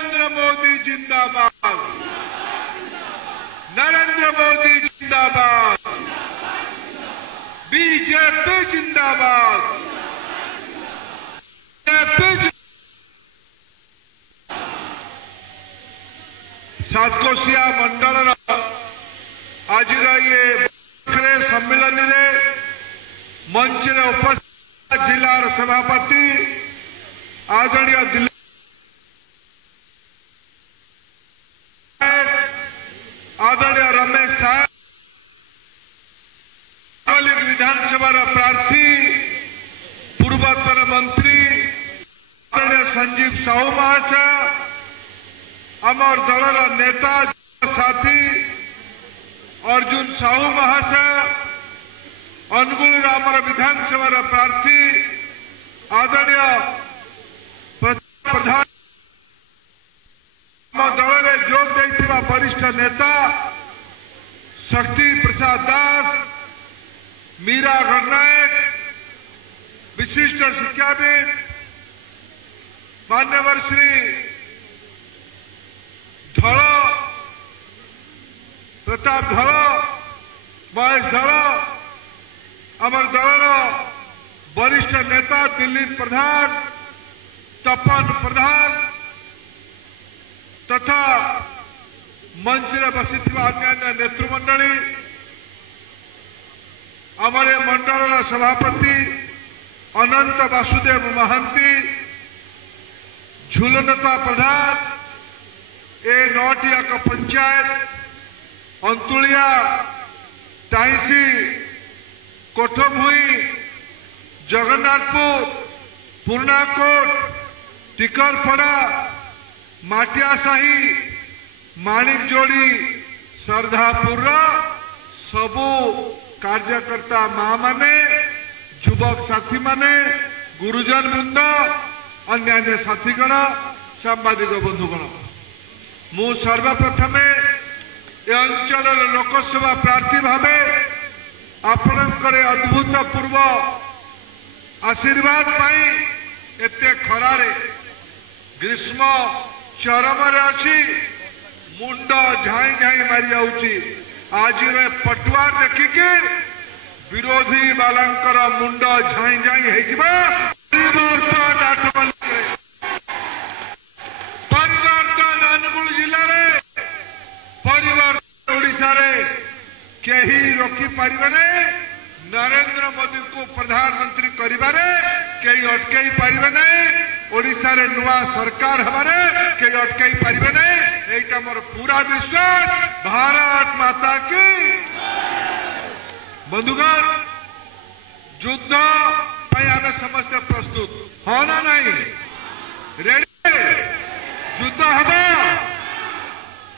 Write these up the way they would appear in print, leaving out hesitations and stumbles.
नरेंद्र मोदी जिंदाबाद, नरेंद्र मोदी जिंदाबाद, बीजेपी जिंदाबाद, बीजेपी। सातकोशिया मंडल आज ये सम्मेलन में मंच उपस्थित जिलार सभापति आदरणीय दिल्ली आदरणीय रमेश साहब, विधानसभा प्रार्थी पूर्वतन मंत्री आदरणीय संजीव साहू महाशय, आमर दलर नेता साथी अर्जुन साहू महाशय, अनुगुल आमर विधानसभा प्रार्थी आदरणीय प्रधान दल में जोग देइथिबा वरिष्ठ नेता शक्ति प्रसाद दास, मीरा गणनायक, विशिष्ट शिक्षाविद मान्यवर श्री धल प्रताप धल, महेश धल, अमर दल वरिष्ठ नेता दिलीप प्रधान, तपन प्रधान तथा मंच में बसी अन्य नेतृमंडली, आमर मंडल सभापति अनंत वासुदेव महांती, झुलनता प्रधान, ए नौटियाक पंचायत अंतुलिया, टाईसी, कोठभुई, जगन्नाथपुर, पूर्णाकोट, टिकरपड़ा, माटियासाही, माणिकजोड़ी, सरधापुर सबू कार्यकर्ता मां माने, युवक साथी माने, गुरुजन वृंद, अन्य साथीगण, सांबादिक बंधुगण, मु सर्वप्रथम ए अंचल लोकसभा प्रार्थी भावे आपणकर अद्भुतपूर्व आशीर्वाद पाई एते खरारे ग्रीष्म चरम अच्छी मुंड झाई झाई मारी जाऊँगी। आज पटुआ देखिके विरोधी बालांकर मुंड झाई झाई परिवर्तन अनुगुल जिले में परिवर्तन ओडिशा रे केही रोकी पारिबे, नरेंद्र मोदी को प्रधानमंत्री करिबारे केही अटकई पारिबे नहीं, ओडिशा रे नुआ सरकार हमारे केही अटकई पारिबे नहीं। एटा मोर पूरा विश्वास। भारत माता की। बंधुगण, युद्ध आम समस्त प्रस्तुत हाँ ना नहीं? रेडी? युद्ध हम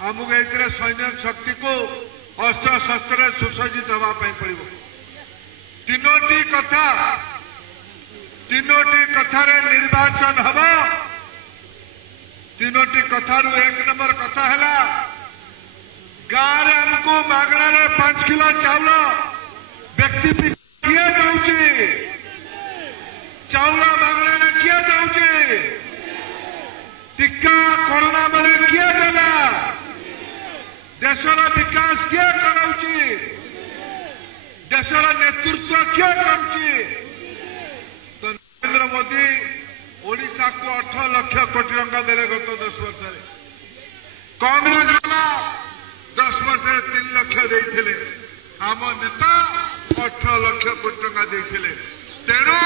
आमको एक सैन्य शक्ति को अस्त्र शस्त्र सुसज्जित होगापी पड़। तीनोटी कथार निर्वाचन हम। तीनोटी कथारू एक नंबर कथा है गाँव में आमको मागणार 5 किलो चाउल व्यक्ति किए दौची, चाउल मागणार किए दौची, टीका कोरोना बेले किए देला, देशर विकास किए कराउची, देशर नेतृत्व किए करुची। तो नरेंद्र मोदी ओडिशा को 18 लाख कोटी टंका देले गत 10 वर्ष। कांग्रेस वाला 10 वर्ष 3 लाख देइथिले, आम नेता 18 लाख कोटी टंका देइथिले। तेणु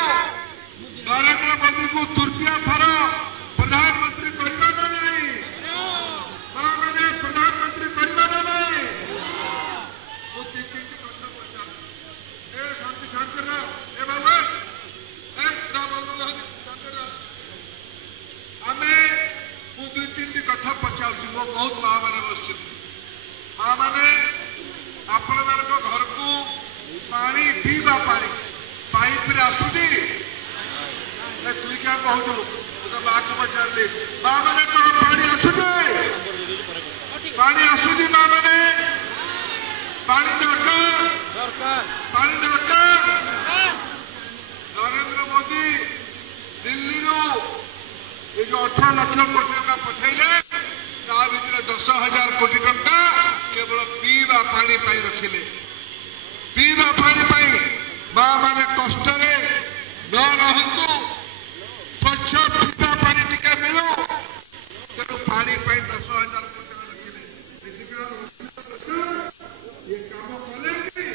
नरेंद्र मोदी को तृतीय थर प्रधानमंत्री करना नहीं, मैंने प्रधानमंत्री करना नहीं। वो 3 कथा पचार शांति शंकर बाबा आम 2-3 कथा पचार मो बहुत माँ मैंने बस माँ मैंने आपण मान घर को पानी पीवा पानी पाइप रे आसुदी तु क्या कहू तो माँ को पचार दे माँ मैंने कह पानी आसुदी पानी आसुदी माँ मैंने पानी दरकार पानी दरकार। नरेंद्र मोदी दिल्ली ये जो 8 लाख कोटी टंका पठेले ता भितर 10,000 कोटी टंका केवल पीवा पानी पाई रखिले पीवा पानी पाई मां माने कष्ट रे न रहंतु स्वच्छ पीवा पानी टिके मिलो तेणु पानी पाई 10,000 कोटी टंका रखिले ये काम कलेंगे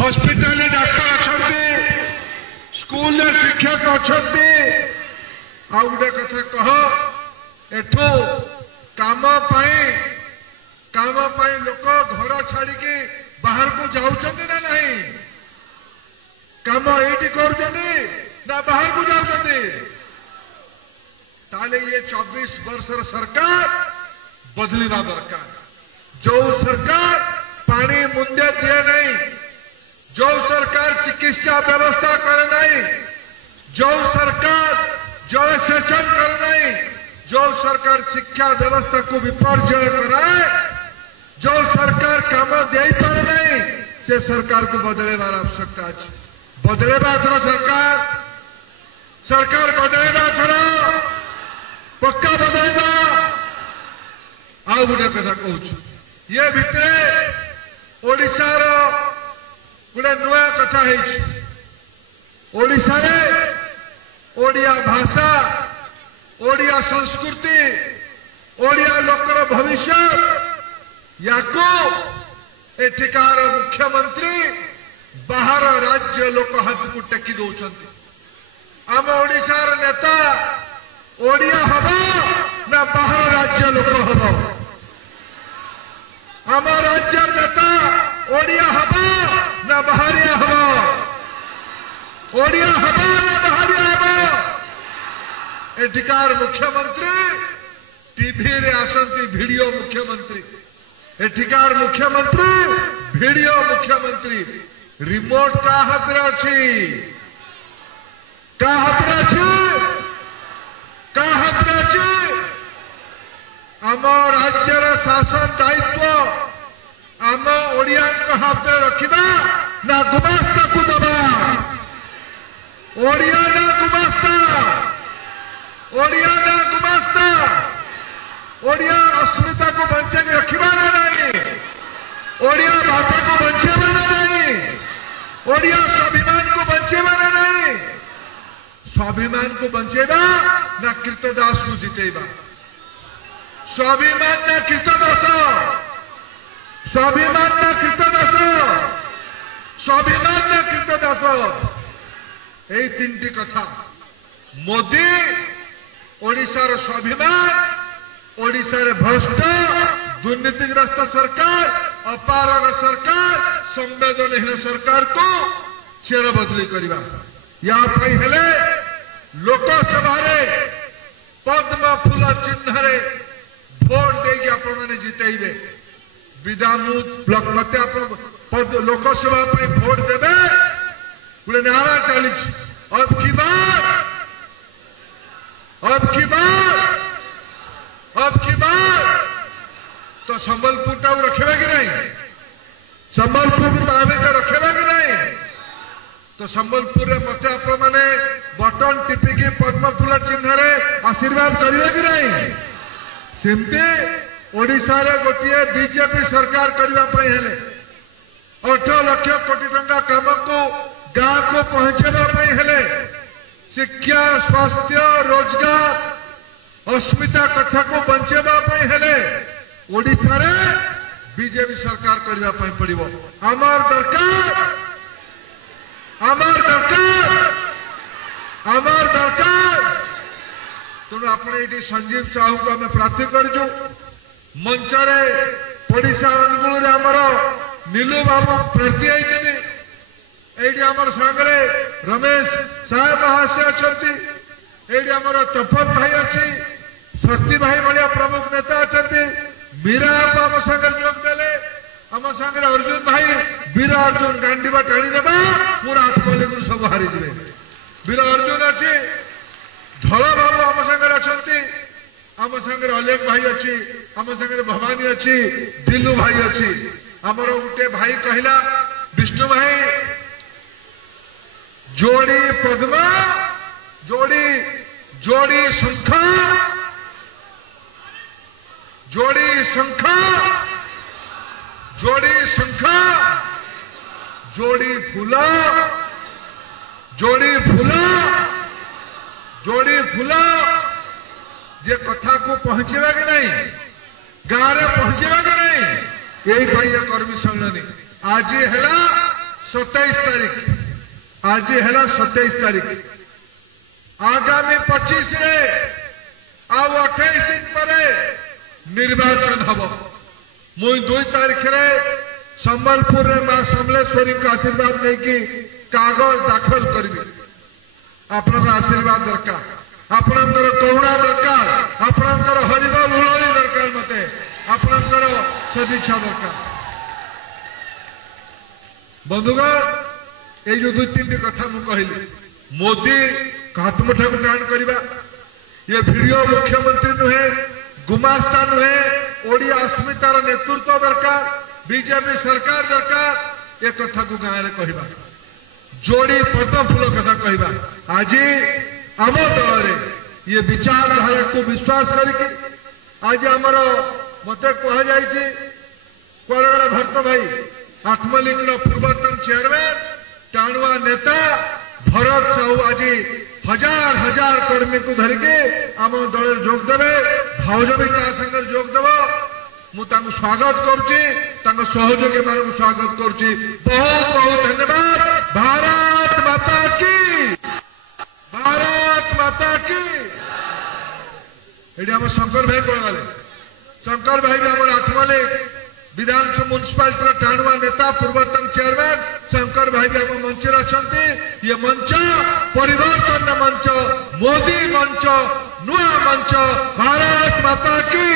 हॉस्पिटल डाक्तर अच्छा स्कूल शिक्षक अच्छा आ गोटे कथा कह एठो काम लोक घर छाड़ी बाहर को जाऊँच ना नहीं काम ये कर बाहर को जाऊँच ताले ये 24 वर्षर सरकार बदलवा दरकार जो सरकार पानी मुंदे दिए नहीं जो सरकार चिकित्सा व्यवस्था करे नहीं जो सरकार जलसेचन करे नहीं जो सरकार शिक्षा व्यवस्था को विपर्जय कराए जो सरकार काम दे पारे नहीं से सरकार को बदलेबार आवश्यकता अच्छे बदलेबा थर सरकार बदलेबा थर पक्का बदलेबा आ गोटे कथा कहूँ ये भितरे ओडिशार गोटे नुआ कथा ओडिशा रे ओडिया भाषा ओडिया संस्कृति ओडिया लोकर भविष्य याको एठिकार मुख्यमंत्री बाहर राज्य लोक हाथ को टेकी दौरान आम ओडिशार नेता ओडिया हम ना बाहर राज्य लोक हम आम राज्य नेता ओडिया हम ना बाहरिया हम ओडिया हम ना बाहरिया हम एठिकार मुख्यमंत्री टीवी रे आसंती वीडियो मुख्यमंत्री एठिकार मुख्यमंत्री वीडियो मुख्यमंत्री रिमोट का हाथ रे अछि का हाथ रे अछि का हाथ रे अछि आम राज्यर शासन दायित्व आम ओडिया हाथ में रखा ना गुमास्ता को दबा ओडिया ना गुमास्ता ओडिया ना गुमास्ता ओडिया अस्मिता को बंचे के रखा नहीं ओडिया भाषा को बंचेबा नहीं ओडिया स्वाभिमान को बंचेबा नहीं स्वाभिमान को बंचेबा ना कृतदास को जितेबा स्वाभिमान ना कृतदास स्वाभिमान ना कृतदास स्वाभिमान ना कृतदास এই তিনটি কথা মোদি ओडिशार स्वाभिमान ओडिशार भ्रष्ट दुर्नीतिग्रस्त सरकार अपारग सरकार संवेदनहीन सरकार को चेर बदली करवा या हेले लोकसभा पद्म फूल चिन्ह भोट देगी आपण मैंने जितेबे विदामूत ब्लॉक मत लोकसभा भोट देवे गोटे नारा चली अब की बार तो संबलपुर टा रखेबा कि नहीं संबलपुर को आम रखेबा कि नहीं तो संबलपुर में मत आपण मैंने बटन टिपिकी पद्म फूल चिन्ह आशीर्वाद करेंगे कि नहीं सेमती ओडिशा रे गोटे बीजेपी सरकार करने 8 लाख कोटी टंका काम को गाँ को पहुंचाई हेले शिक्षा स्वास्थ्य रोजगार अस्मिता कथा को बंचेबाई हेले ओडिशा रे बीजेपी सरकार करने पड़ो आमर दरकार तेणु आपने ये संजीव साहू को आम प्रार्थी करूँ मंचरे ओडिशा अनुगुल आमर नीलू बाबू प्रार्थी होती ये आमर सांगे रमेश साहेब महाशय अच्छा ये आमर तपन भाई अच्छी शक्ति भाई भाया प्रमुख नेता अच्छा मीरा आम सागर जोगदे आम सागर अर्जुन भाई वीर अर्जुन गांडीबा टाणीदेवा पूरा आत्मलिक सब हारीजे वीर अर्जुन अच्छी धल बाबू आम सागर अच्छा आम सागर अलेख भाई अच्छी आम सागर भवानी अच्छी दिलू भाई अच्छी आमर गोटे भाई कहला विष्णु भाई जोड़ी पद्मा जोड़ी जोड़ी शंख जोड़ी शंख जोड़ी शंख जोड़ी फूला जोड़ी फूला जोड़ी फूला जे कथा को पहुंचेगा कि नहीं गाँव में पहुंचेगा कि नहीं यही भाई कर्मी सम्मेलन आज है 27 तारीख आज है 27 तारीख आगामी 25 रे आउ 28 दिन पर निर्वाचन हम मुई 2 तारीख रे संबलपुर रे मां समलेश्वरी का आशीर्वाद नहीं कि कागज दाखल करी आपण आशीर्वाद दरकार आपणकर करुणा दरकार आपणकर हरिबोल हुलरी दरकार मते आपणकर सदिच्छा दरकार बंधुगण ये जो 2-3 कथा मु कहली मोदी हाथमुठा को टाण करवा ये वीडियो मुख्यमंत्री नुहे गुमास्ता नुहे ओडिया अस्मितार नेतृत्व दरकार बीजेपी सरकार दरकार ये कथा को गाँव में कहवा जोड़ी पद्म फूल कथा कहवा आज आम दल ये विचारधारा को विश्वास करके आज आमर मत कहगला भरत भाई आत्मलिंग पूर्वतन चेयरमैन टाणुआ नेता भरत साहू आज हजार हजार कर्मी को धरिके आम दल जोगदेवे भाउज भी क्या संगे जोगदेव मुझे स्वागत करुच्ची सहयोगी मान स्वागत करुच्ची बहुत बहुत धन्यवाद भारत माता की भारत माता की ये आम शंकर भाई कौन गले शंकर भाई भी आम आठमल्लिक विधानसभा म्युनिसिपालिटी टाणुआ नेता पूर्वतन चेयरमैन शंकर भाई भी आम मंच अच्छा ये मंच परिवर्तन मंच मोदी मंच नुआ मंच भारत माता की